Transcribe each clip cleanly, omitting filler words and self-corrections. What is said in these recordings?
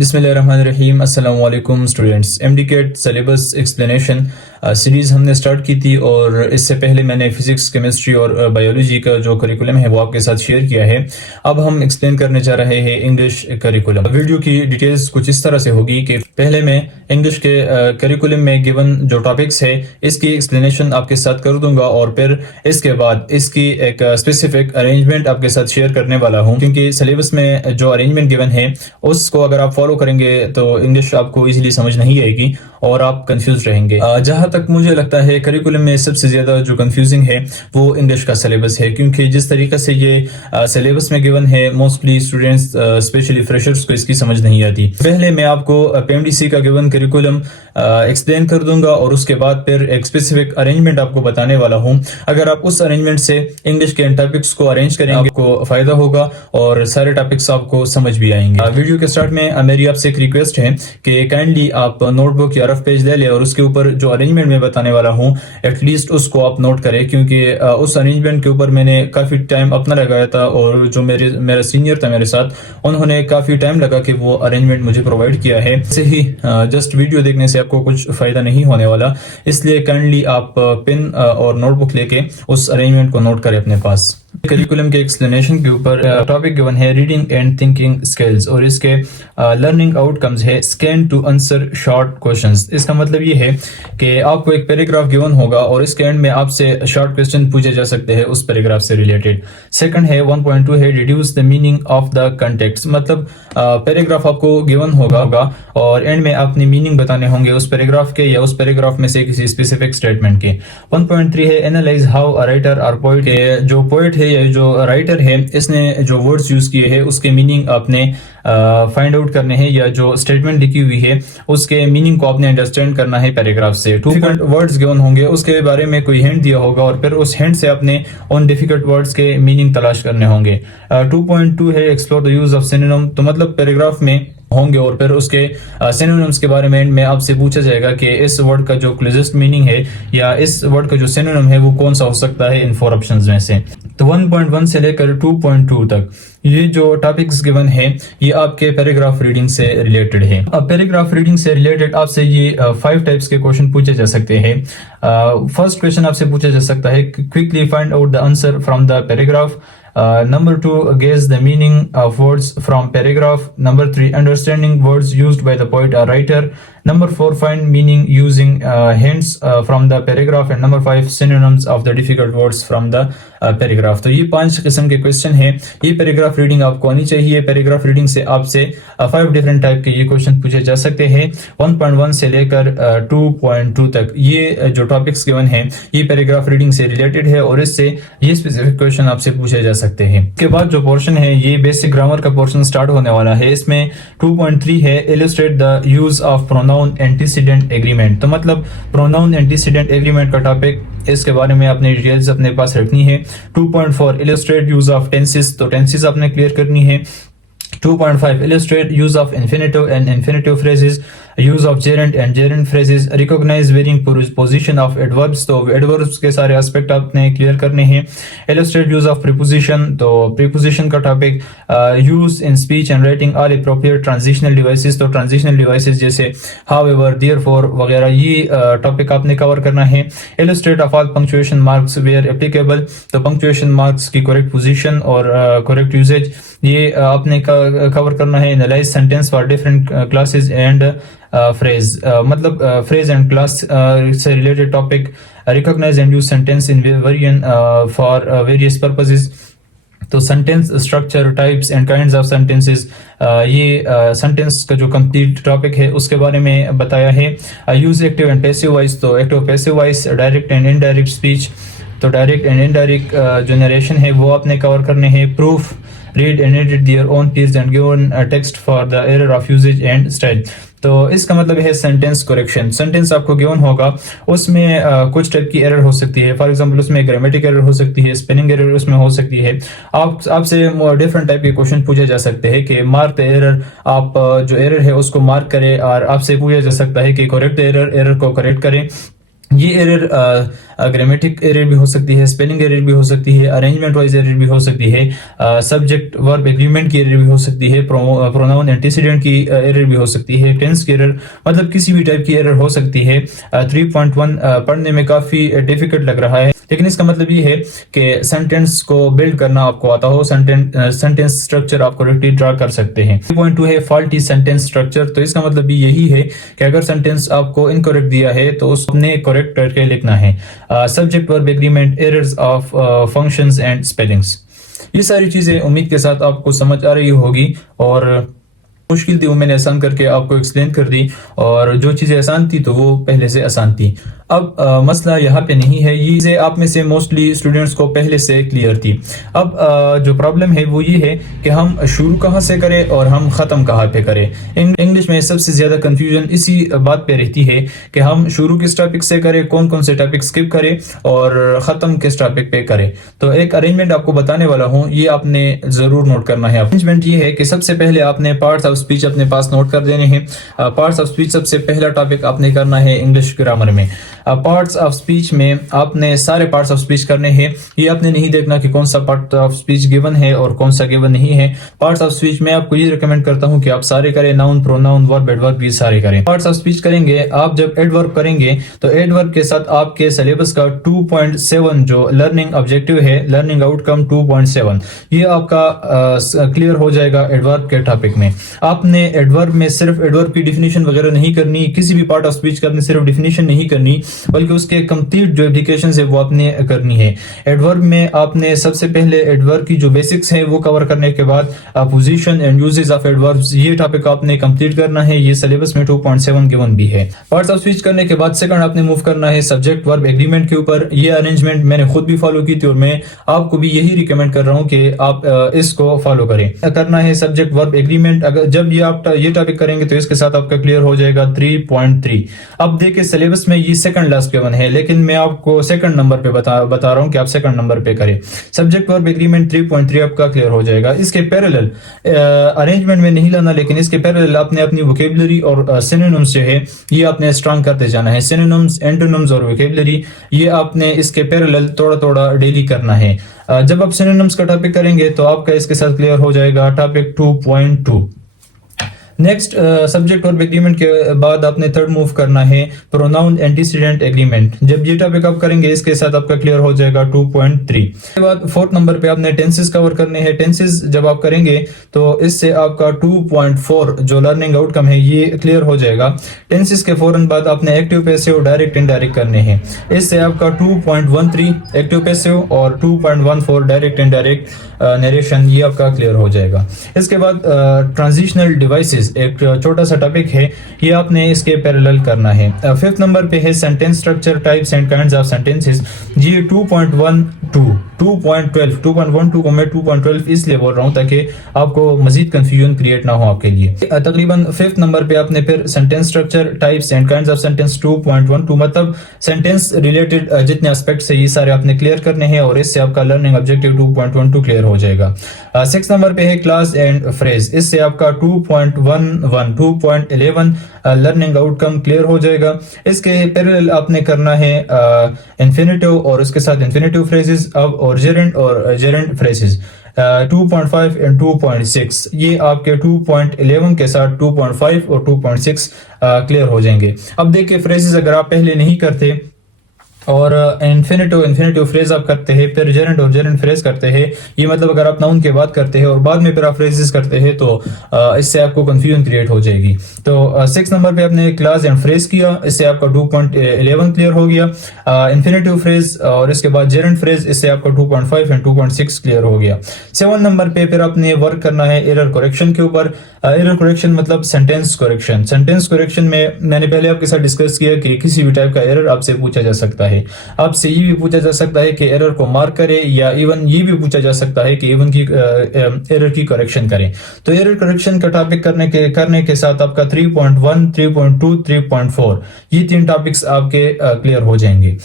बिस्मिल्लाहिर्रहमानिर्रहीम। अस्सलाम वालेकुम students. MDCAT syllabus explanation series हमने स्टार्ट की थी और इससे पहले मैंने फिज़िक्स, केमिस्ट्री और बायोलॉजी का जो करिकुलम है वो आपके साथ शेयर किया है। अब हम एक्सप्लेन करने जा रहे हैं इंग्लिश करिकुलम। वीडियो की डिटेल्स कुछ इस तरह से होगी कि पहले मैं इंग्लिश के करिकुलम में गिवन जो टॉपिक्स है इसकी एक्सप्लेनेशन आपके साथ कर दूंगा और फिर इसके बाद इसकी एक स्पेसिफिक अरेंजमेंट आपके साथ शेयर करने वाला हूँ, क्योंकि सिलेबस में जो अरेंजमेंट गिवन है उसको अगर आप फॉलो करेंगे तो इंग्लिश आपको इजीली समझ नहीं आएगी और आप कंफ्यूज रहेंगे। जहां तक मुझे लगता है करिकुलम में सबसे ज्यादा जो कंफ्यूजिंग है वो इंग्लिश का सिलेबस है, क्योंकि जिस तरीके से ये सिलेबस में गिवन है मोस्टली स्टूडेंट्स स्पेशली फ्रेशर्स को इसकी समझ नहीं आती। पहले मैं आपको पीएमडीसी का गिवन करिकुलम एक्सप्लेन कर दूंगा और उसके बाद फिर एक स्पेसिफिक अरेंजमेंट आपको बताने वाला हूं। अगर आप उस अरेंजमेंट से इंग्लिश के टॉपिक्स को अरेंज करेंगे आपको फायदा होगा और सारे टॉपिक्स आपको समझ भी आएंगे। वीडियो के स्टार्ट में मेरी आपसे एक रिक्वेस्ट है कि काइंडली आप नोटबुक या रफ पेज ले लें और उसके ऊपर जो अरेंजमेंट मैं बताने वाला हूं एटलीस्ट उसको आप नोट करें, क्योंकि उस अरेंजमेंट के ऊपर मैंने काफी टाइम अपना लगाया था और जो मेरा सीनियर था मेरे साथ उन्होंने काफी टाइम लगा कि वो अरेंजमेंट मुझे प्रोवाइड किया है। ऐसे ही जस्ट वीडियो देखने से आपको कुछ फायदा नहीं होने वाला, इसलिए काइंडली आप पेन और नोटबुक लेके उस अरेंजमेंट को नोट करें अपने पास। करिकुलम के एक्सप्लेनेशन के ऊपर टॉपिक गिवन है रीडिंग एंड थिंकिंग स्किल्स और इसके लर्निंग आउटकम्स है scan to answer short questions. इसका मतलब ये है कि आपको एक पैराग्राफ गिवन होगा और इसके एंड में आपसे शॉर्ट क्वेश्चन पूछे जा सकते हैं उस पैराग्राफ से रिलेटेड। सेकंड है 1.2 है deduce the meaning of the context, मतलब पैराग्राफ आपको गिवन होगा और एंड में अपनी मीनिंग बताने होंगे उस पैराग्राफ के या उस पैराग्राफ में से किसी स्पेसिफिक स्टेटमेंट के। 1.3 है एनालाइज हाउ अ राइटर और पोएट है, जो पोएट है या जो राइटर है इसने जो वर्ड्स यूज किए हैं उसके मीनिंग आपने फाइंड आउट करने हैं, या जो स्टेटमेंट लिखी हुई है उसके मीनिंग को आपने अंडरस्टैंड करना है पैराग्राफ से। डिफिकल्ट वर्ड्स गिवन होंगे, उसके बारे में कोई हिंट दिया होगा और फिर उस हिंट से आपने उन डिफिकल्ट वर्ड्स के मीनिंग तलाश करने होंगे। 2.2 है explore the use of synonym, तो मतलब पैराग्राफ में होंगे और फिर उसके सिनोनिम्स के बारे में आपसे पूछा जाएगा कि इस वर्ड का जो क्लोजेस्ट मीनिंग है या इस वर्ड का जो सिनोनिम है वो कौन सा हो सकता है इन 4 ऑप्शंस में से। तो 1.1 से लेकर 2.2 तक ये जो टॉपिक्स गिवन है ये आपके पैराग्राफ रीडिंग से रिलेटेड है। अब पैराग्राफ रीडिंग से रिलेटेड आपसे ये 5 टाइप्स के क्वेश्चन पूछे जा सकते हैं। फर्स्ट क्वेश्चन आपसे पूछा जा सकता है quickly find out the answer from the paragraph. Number 2, guess the meaning of words from paragraph. Number 3, understanding words used by the poet or writer. Number 4, find meaning using hints from the paragraph. And number 5, synonyms of the difficult words from the paragraph. तो ये 5 किस्म के question हैं। ये paragraph reading आपको आनी चाहिए। Paragraph reading से आपसे 5 डिफरेंट टाइप के ये क्वेश्चन पूछे जा सकते हैं 1.1 से लेकर 2.2 तक। ये जो टॉपिक्स गिवन हैं ये पैराग्राफ रीडिंग से रिलेटेड है और इससे ये स्पेसिफिक क्वेश्चन आपसे पूछे जा सकते हैं। इसके बाद जो पोर्शन है ये बेसिक ग्रामर का पोर्शन स्टार्ट होने वाला है। इसमें 2.3 है illustrate the use of pronoun antecedent agreement, तो मतलब प्रोनाउन एंटीसीडेंट एग्रीमेंट का टॉपिक, इसके बारे में आपने डिटेल्स अपने पास रखनी है। 2.4 इलस्ट्रेट यूज ऑफ टेंसेस, तो टेंसेस आपने क्लियर करनी है। 2.5 illustrate use of infinitive and infinitive phrases, use of gerund and gerund phrases, recognize varying position of adverbs, तो adverbs के सारे एस्पेक्ट आपने क्लियर करने हैं। illustrate use of preposition, तो preposition का topic, use in speech and writing all appropriate transitional devices, तो transitional devices जैसे however, therefore वगैरह ये टॉपिक आपने कवर करना है। illustrate of all punctuation marks where applicable, तो punctuation marks की correct position और correct usage ये आपने कवर करना है। Analyse sentence for different classes and phrase, मतलब फ्रेज एंड क्लास से related topic. Recognise and use sentence in variant for various purposes, तो sentence structure, types and kinds of sentences, ये sentence का जो कंप्लीट टॉपिक है उसके बारे में बताया है। Use active and passive voice, तो active passive voice, direct and indirect speech, तो डायरेक्ट एंड इनडायरेक्ट जो नरेशन है वो आपने कवर करने हैं। Proof, read and edit their own peers and given a text for the error of usage and style, तो इसका मतलब है सेंटेंस करेक्शन। सेंटेंस आपको गिवन होगा उसमें कुछ टाइप की एरर हो सकती है। फॉर एग्जांपल उसमें ग्रामेटिक एरर हो सकती है, स्पेलिंग एरर उसमें हो सकती है। आपसे डिफरेंट टाइप के क्वेश्चन पूछे जा सकते हैं कि मार्क द एरर, आप जो एरर है उसको मार्क करें और आपसे पूछा जा सकता है कि करेक्ट एरर को करेक्ट करें। ये एरर ग्रामेटिक एरर भी हो सकती है, स्पेलिंग एरर भी हो सकती है, अरेंजमेंट वाइज एरर भी हो सकती है, सब्जेक्ट वर्ब एग्रीमेंट की एरर भी हो सकती है, प्रोनाउन एंटीसीडेंट की एरर भी हो सकती है, टेंस की एरर, मतलब किसी भी टाइप की एरर हो सकती है। 3.1 पढ़ने में काफ़ी डिफिकल्ट लग रहा है, लेकिन इसका मतलब ये है कि सेंटेंस को बिल्ड करना आपको आता हो, सेंटेंस स्ट्रक्चर आप करेक्टली ड्रा कर सकते हैं। 3.2 है फॉल्टी सेंटेंस स्ट्रक्चर, तो इसका मतलब भी यही है कि अगर सेंटेंस आपको इनकरेक्ट दिया है तो उसने करेक्ट करके लिखना है। Subject verb agreement, errors of functions and spellings, ये सारी चीजें उम्मीद के साथ आपको समझ आ रही होगी, और मुश्किल थी वो मैंने आसान करके आपको एक्सप्लेन कर दी, और जो चीज़ें आसान थी तो वो पहले से आसान थी। अब मसला यहाँ पे नहीं है, ये चीज़ें आप में से मोस्टली स्टूडेंट्स को पहले से क्लियर थी। अब जो प्रॉब्लम है वो ये है कि हम शुरू कहाँ से करें और हम ख़त्म कहाँ पे करें। इंग्लिश में सबसे ज़्यादा कंफ्यूजन इसी बात पे रहती है कि हम शुरू किस टॉपिक से करें, कौन कौन से टॉपिक स्किप करें और ख़त्म किस टॉपिक पे करें। तो एक अरेंजमेंट आपको बताने वाला हूँ, ये आपने ज़रूर नोट करना है। अरेंजमेंट ये है कि सबसे पहले आपने पार्ट्स ऑफ स्पीच अपने पास नोट कर देने हैं। पार्ट्स ऑफ स्पीच सबसे पहला टॉपिक आपने करना है इंग्लिश ग्रामर में। पार्ट्स ऑफ स्पीच में आपने सारे पार्ट्स ऑफ स्पीच करने हैं, ये आपने नहीं देखना कि कौन सा पार्ट ऑफ स्पीच गिवन है और कौन सा गिवन नहीं है। पार्ट्स ऑफ स्पीच में आपको ये रिकमेंड करता हूं कि आप सारे करें, नाउन, प्रोनाउन, वर्ब, एडवर्ब, ये सारे करें। पार्ट्स ऑफ स्पीच करेंगे आप, जब एडवर्ब करेंगे तो एडवर्ब के साथ आपके सिलेबस का 2.7 जो लर्निंग ऑब्जेक्टिव है, लर्निंग आउटकम 2.7, ये आपका क्लियर हो जाएगा एडवर्ब के टॉपिक में। आपने एडवर्ब में सिर्फ एडवर्ब की डिफिनीशन वगैरह नहीं करनी, किसी भी पार्ट ऑफ स्पीच का आपने सिर्फ डिफिनीशन नहीं करनी, बल्कि उसके कंप्लीट जो एप्लीकेशन है वो आपने करनी है। एडवर्ब में आपने सबसे पहले एडवर्ब की जो बेसिक्स है वो कवर करने के बाद position and uses of adverbs, ये टॉपिक आपने कंप्लीट करना है। ये सिलेबस में 2.7 गिवन भी है। पार्ट्स ऑफ स्पीच करने के बाद सेकंड आपने मूव करना है सब्जेक्ट वर्ब एग्रीमेंट के ऊपर। ये अरेंजमेंट मैंने खुद भी फॉलो की थी और मैं आपको भी यही रिकमेंड कर रहा हूँ कि आप इसको फॉलो करें। करना है सब्जेक्ट वर्ब एग्रीमेंट। अगर जब ये टॉपिक करेंगे तो इसके साथ आपका क्लियर हो जाएगा 3.3। अब देखिए सिलेबस में ये सेकंड लास्ट गिवन है, लेकिन मैं आपको सेकंड नंबर पे बता रहा हूं कि आप सेकंड नंबर पे करें। सब्जेक्ट वर्ब एग्रीमेंट 3.3 आपका क्लियर हो जाएगा। इसके पैरेलल अरेंजमेंट में नहीं लाना, लेकिन इसके पैरेलल आपने अपनी वोकेबलरी और सिनोनिम्स जो है ये आपने स्ट्रांग करते जाना है। सिनोनिम्स, एंटोनिम्स और वोकेबलरी ये आपने इसके पैरेलल थोड़ा थोड़ा डेली करना है। जब आप सिनोनिम्स का टॉपिक करेंगे तो आपका इसके साथ क्लियर हो जाएगा topic 2.2। Next subject verb agreement के बाद आपने थर्ड मूव करना है प्रोनाउन एंटीसीडेंट एग्रीमेंट। जब ये टॉपिक आप करेंगे इसके साथ आपका क्लियर हो जाएगा 2.3। उसके बाद फोर्थ नंबर पे आपने टेंसेस कवर करने हैं। टेंसेस जब आप करेंगे तो इससे आपका 2.4 जो लर्निंग आउटकम है ये क्लियर हो जाएगा। टेंसेस के फौरन बाद आपने एक्टिव पैसिव डायरेक्ट इनडायरेक्ट करने हैं। इससे आपका 2.13 एक्टिव पैसिव और 2.14 डायरेक्ट इनडायरेक्ट नरेशन ये आपका क्लियर हो जाएगा। इसके बाद ट्रांजिशनल डिवाइसेस एक छोटा सा टॉपिक है, ये आपने इसके पैरेलल करना है। फिफ्थ नंबर पे है sentence structure, types and kinds of sentences. ये 2.12 को मैं 2.12 इसलिए बोल रहा हूँ ताकि आपको मजीद कंफ्यूजन क्रिएट ना हो आपके लिए। तकरीबन फिफ्थ नंबर पे आपने फिर sentence structure, types and kinds of sentence 2.12 मतलब सेंटेंस रिलेटेड जितने एस्पेक्ट्स है ये सारे आपने क्लियर करने हैं और इससे आपका लर्निंग ऑब्जेक्टिव 2.12 क्लियर हो जाएगा। सिक्स नंबर पे है क्लास एंड फ्रेज। इससे आपका 2.11 लर्निंग आउटकम क्लियर हो जाएगा। इसके पैरेलल आपने करना है इंफिनिटिव और उसके साथ इंफिनिटिव फ्रेजेस अब और जेरेंड फ्रेजेस। 2.5 एंड 2.6 ये आपके 2.11 के साथ 2.5 और 2.6 क्लियर हो जाएंगे। अब देखिए फ्रेजेस अगर आप पहले नहीं करते और इन्फिनिटिव फ्रेज आप करते हैं, फिर जेरेंड और जेरेंड फ्रेज करते हैं, ये मतलब अगर आप नाउन के बाद करते हैं और बाद में फिर आप फ्रेजेस करते हैं तो इससे आपको कंफ्यूजन क्रिएट हो जाएगी। तो 6 नंबर पे आपने क्लास एंड फ्रेज किया, इससे आपका 2.11 क्लियर हो गया। इन्फिनिटिव फ्रेज और इसके बाद जेरेंड फ्रेज, इससे आपका 2.5 एंड 2.6 क्लियर हो गया। 7 नंबर पे फिर आपने वर्क करना है एरर करेक्शन के ऊपर। एरर करेक्शन मतलब सेंटेंस करेक्शन। सेंटेंस करेक्शन में मैंने पहले आपके साथ डिस्कस किया कि किसी भी टाइप का एरर आपसे पूछा जा सकता है। आपसे ये भी पूछा जा सकता है कि एरर को मार्क करे, या इवन ये भी पूछा जा सकता है कि इवन की एरर की करेक्शन करें। तो एरर करेक्शन का टॉपिक करने के साथ आपका 3.1, 3.2, 3.4 ये 3 टॉपिक्स आपके क्लियर हो जाएंगे।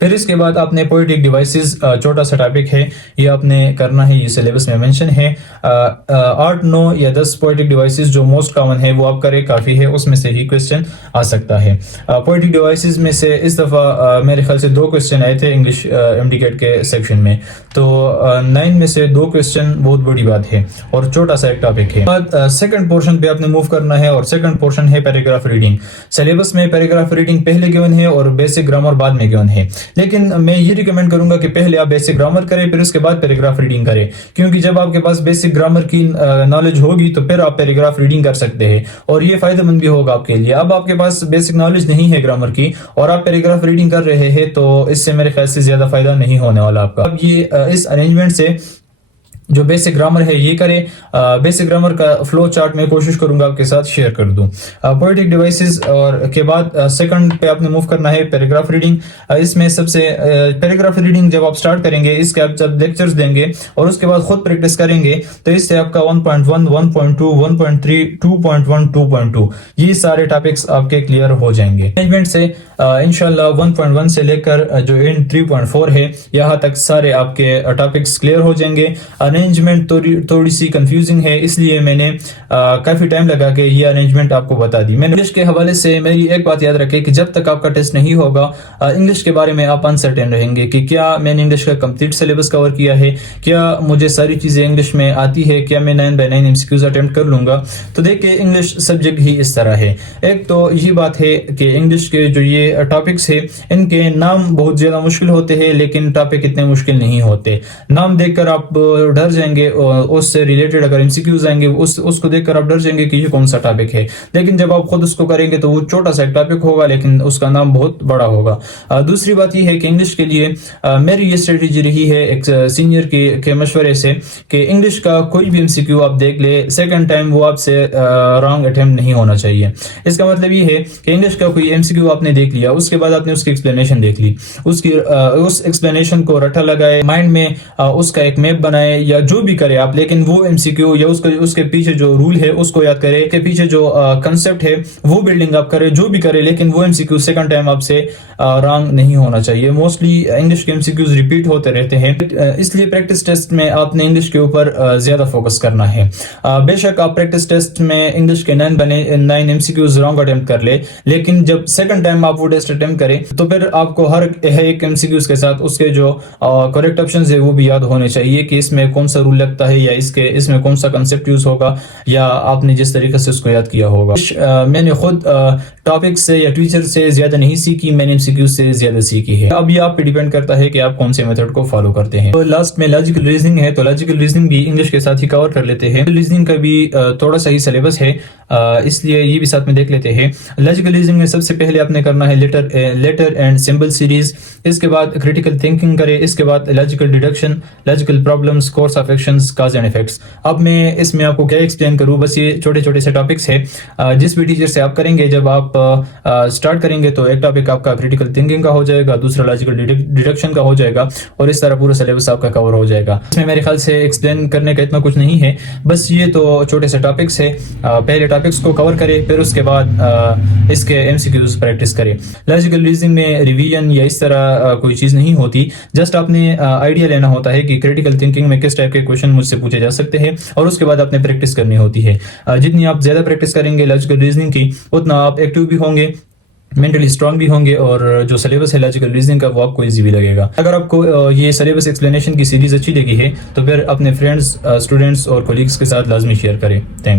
फिर इसके बाद आपने पोएटिक डिवाइसेस छोटा सा टॉपिक है, ये आपने करना है, ये सिलेबस में मेंशन है। 8, 9 या 10 पोएटिक डिवाइसेस जो मोस्ट कॉमन है वो आप करें, काफ़ी है, उसमें से ही क्वेश्चन आ सकता है। पोएटिक डिवाइसेस में से इस दफ़ा मेरे ख्याल से 2 क्वेश्चन आए थे इंग्लिश एमडीकेट के सेक्शन में, तो 9 में से 2 क्वेश्चन बहुत बड़ी बात है और छोटा सा एक टॉपिक है। बाद सेकंड पोर्शन पे आपने मूव करना है और सेकंड पोर्शन है पैराग्राफ रीडिंग। सिलेबस में पैराग्राफ रीडिंग पहले गिवन है और बेसिक ग्रामर बाद में गिवन है, लेकिन मैं ये रिकमेंड करूंगा कि पहले आप बेसिक ग्रामर करें, फिर उसके बाद पैराग्राफ रीडिंग करें, क्योंकि जब आपके पास बेसिक ग्रामर की नॉलेज होगी तो फिर आप पैराग्राफ रीडिंग कर सकते हैं और ये फायदेमंद भी होगा आपके लिए। अब आपके पास बेसिक नॉलेज नहीं है ग्रामर की और आप पैराग्राफ रीडिंग कर रहे हैं तो इससे मेरे ख्याल से ज्यादा फायदा नहीं होने वाला आपका। अब ये इस अरेंजमेंट से जो बेसिक ग्रामर है ये करें। बेसिक ग्रामर का फ्लो चार्ट मैं कोशिश करूंगा आपके साथ शेयर कर दूं। पोएटिक डिवाइसेस और के बाद सेकंड पे आपने मूव करना है पैराग्राफ रीडिंग। इसमें सबसे पैराग्राफ रीडिंग जब आप स्टार्ट करेंगे, इसके आप जब लेक्चर्स देंगे और उसके बाद खुद प्रैक्टिस करेंगे तो इससे आपका 1.1, 1.2, 1.3, 2.1, 2.2 ये सारे टॉपिक्स आपके क्लियर हो जाएंगे। मैनेजमेंट से इंशाल्लाह 1.1 से लेकर जो एंड 3.4 है यहाँ तक सारे आपके टॉपिक्स क्लियर हो जाएंगे। अरेंजमेंट थोड़ी सी कंफ्यूजिंग है, इसलिए मैंने काफी टाइम लगा के ये अरेंजमेंट आपको बता दी। मैंने इंग्लिश के हवाले से मेरी एक बात याद रखें कि जब तक आपका टेस्ट नहीं होगा इंग्लिश के बारे में आप अनसर्टेन रहेंगे कि क्या मैंने इंग्लिश का कंप्लीट सिलेबस कवर किया है, क्या मुझे सारी चीजें इंग्लिश में आती है, क्या मैं 9x9 एमसीक्यूज अटेम्प्ट कर लूंगा। तो देखिए इंग्लिश सब्जेक्ट ही इस तरह है। एक तो ये बात है कि इंग्लिश के जो ये टॉपिक्स है इनके नाम बहुत ज्यादा मुश्किल होते हैं, लेकिन टॉपिक इतने मुश्किल नहीं होते। नाम देखकर आप डर जाएंगे, उससे रिलेटेड अगर एमसीक्यूज आएंगे उसको देखकर आप डर जाएंगे कि ये कौन सा टॉपिक है, लेकिन जब आप खुद उसको करेंगे तो वो छोटा सा एक टॉपिक होगा लेकिन उसका नाम बहुत बड़ा होगा। दूसरी बात ये है कि इंग्लिश के लिए मेरी ये स्ट्रेटेजी रही है एक सीनियर के मशवरे से कि इंग्लिश का कोई भी एमसीक्यू आप देख ले, सेकंड टाइम वो आपसे रॉन्ग अटेम्प्ट नहीं होना चाहिए। इसका मतलब ये है कि इंग्लिश का कोई एमसीक्यू आपने देख लिया, उसके बाद आपने उसकी एक्सप्लेनेशन देख ली, उस एक्सप्लेनेशन को रट्टा लगाए, माइंड में उसका एक मैप बनाए या जो भी करे आप, लेकिन वो एमसीक्यू या उसके पीछे जो रूल है उसको याद करे, के पीछे जो कंसेप्ट है वो बिल्डिंग आप करे, जो भी करे, लेकिन वो एमसीक्यू सेकंड टाइम आपसे रॉन्ग नहीं होना चाहिए। मोस्टली इंग्लिश के एमसीक्यूज रिपीट होते रहते हैं, इसलिए प्रैक्टिस टेस्ट में आपने इंग्लिश के ऊपर ज्यादा फोकस करना है। बेशक आप प्रैक्टिस टेस्ट में इंग्लिश के 9 एमसीक्यूज रॉन्ग अटेम्प्ट कर ले, लेकिन जब सेकंड टाइम आप वो टेस्ट अटेम्प्ट करें तो फिर आपको हर एक एमसीक्यूज के साथ उसके जो करेक्ट ऑप्शंस है वो भी याद होने चाहिए कि इसमें कौन सा रूल लगता है या इसमें कौन सा कंसेप्ट यूज होगा या आपने जिस तरीके से उसको याद किया होगा। मैंने खुद टॉपिक से या टीचर से ज्यादा नहीं सीखी, मैंने एमसीक्यूज से ज्यादा सीखी है। अब ये आप पे डिपेंड करता है कि आप कौन से मेथड को फॉलो करते हैं। तो लास्ट में लॉजिकल रीजनिंग है, तो लॉजिकल रीजनिंग भी इंग्लिश के साथ ही कवर कर लेते हैं। रीजनिंग का भी थोड़ा सा ही सिलेबस है, इसलिए ये भी साथ में देख लेते हैं। लॉजिकल रीजनिंग में सबसे पहले आपने करना है लेटर एंड सिंबल सीरीज, इसके बाद क्रिटिकल थिंकिंग करें, इसके बाद logical deduction, logical problems, course of actions, cause and effects. अब मैं इसमें आपको क्या एक्सप्लेन करूं, बस ये छोटे छोटे से टॉपिक्स है। जिस भी टीचर से आप करेंगे, जब आप स्टार्ट करेंगे तो एक टॉपिक आपका क्रिटिकल थिंकिंग का हो जाएगा, दूसरा लॉजिकल डिडक्शन का हो जाएगा और इस तरह पूरा सिलेबस आपका कवर हो जाएगा। इसमें मेरे ख्याल से एक्सप्लेन करने का इतना कुछ नहीं है, बस ये तो छोटे से टॉपिक्स है। पहले टॉपिक्स को कवर करें, फिर उसके बाद इसके एमसीक्यूज प्रैक्टिस करें। लॉजिकल रीजनिंग में रिवीजन या इस तरह कोई चीज नहीं होती, जस्ट आपने आइडिया लेना होता है कि क्रिटिकल थिंकिंग में किस टाइप के क्वेश्चन मुझसे पूछे जा सकते हैं और उसके बाद आपने प्रैक्टिस करनी होती है। जितनी आप ज्यादा प्रैक्टिस करेंगे लॉजिकल रीजनिंग की, उतना आप एक्टिव भी होंगे, मेंटली स्ट्रांग भी होंगे और जो सिलेबस है लॉजिकल रीजनिंग का वो आपको इजी भी लगेगा। अगर आपको ये सिलेबस एक्सप्लेनेशन की सीरीज अच्छी लगी है तो फिर अपने फ्रेंड्स, स्टूडेंट्स और कोलीग्स के साथ लाजमी शेयर करें। Thank you.